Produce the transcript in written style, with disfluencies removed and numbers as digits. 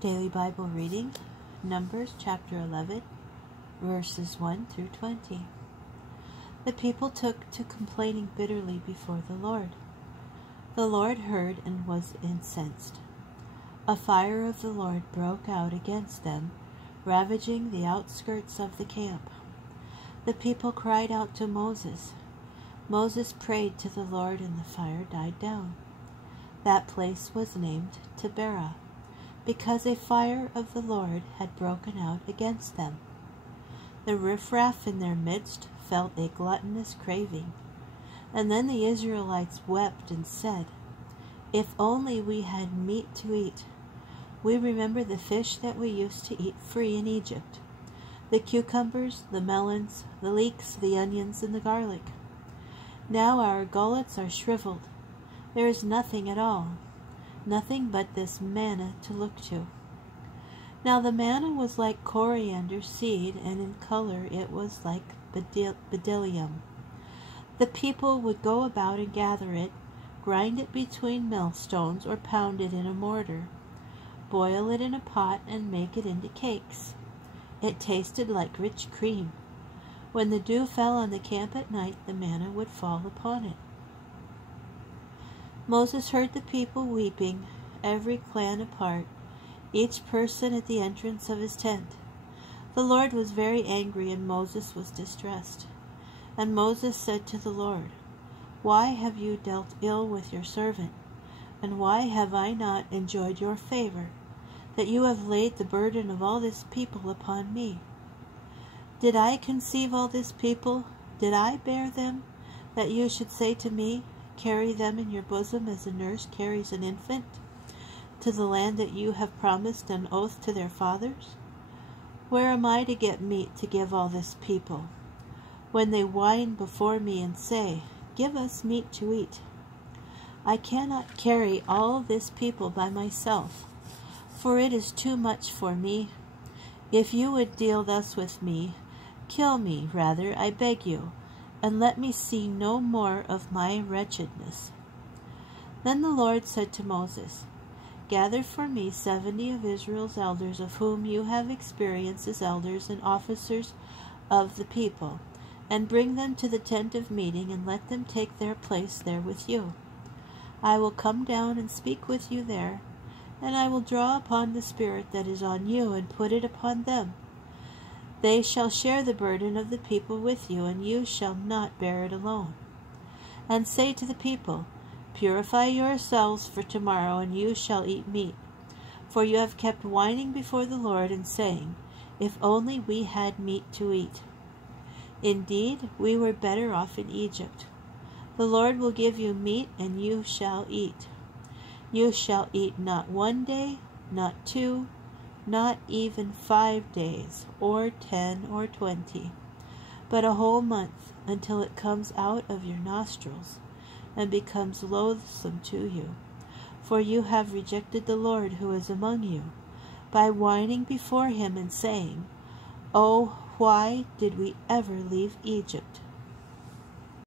Daily Bible reading, Numbers chapter 11, verses 1 through 20. The people took to complaining bitterly before the Lord. The Lord heard and was incensed. A fire of the Lord broke out against them, ravaging the outskirts of the camp. The people cried out to Moses. Moses prayed to the Lord, and the fire died down. That place was named Taberah, because a fire of the Lord had broken out against them. The riffraff in their midst felt a gluttonous craving. And then the Israelites wept and said, "If only we had meat to eat. We remember the fish that we used to eat free in Egypt, the cucumbers, the melons, the leeks, the onions, and the garlic. Now our gullets are shriveled. There is nothing at all, nothing but this manna to look to." Now the manna was like coriander seed, and in color it was like bdellium. The people would go about and gather it, grind it between millstones, or pound it in a mortar, boil it in a pot, and make it into cakes. It tasted like rich cream. When the dew fell on the camp at night, the manna would fall upon it. Moses heard the people weeping, every clan apart, each person at the entrance of his tent. The Lord was very angry, and Moses was distressed. And Moses said to the Lord, "Why have you dealt ill with your servant? And why have I not enjoyed your favor, that you have laid the burden of all this people upon me? Did I conceive all this people? Did I bear them, that you should say to me, 'Carry them in your bosom as a nurse carries an infant, to the land that you have promised an oath to their fathers'? Where am I to get meat to give all this people, when they whine before me and say, 'Give us meat to eat'? I cannot carry all this people by myself, for it is too much for me. If you would deal thus with me, kill me rather, I beg you, and let me see no more of my wretchedness." Then the Lord said to Moses, "Gather for me 70 of Israel's elders, of whom you have experience as elders and officers of the people, and bring them to the tent of meeting, and let them take their place there with you. I will come down and speak with you there, and I will draw upon the Spirit that is on you and put it upon them. They shall share the burden of the people with you, and you shall not bear it alone. And say to the people, 'Purify yourselves for tomorrow, and you shall eat meat. For you have kept whining before the Lord and saying, If only we had meat to eat. Indeed, we were better off in Egypt. The Lord will give you meat, and you shall eat. You shall eat not 1 day, not 2, not even 5 days, or 10 or 20, but a whole month, until it comes out of your nostrils and becomes loathsome to you. For you have rejected the Lord who is among you, by whining before him and saying, Oh, why did we ever leave Egypt?'"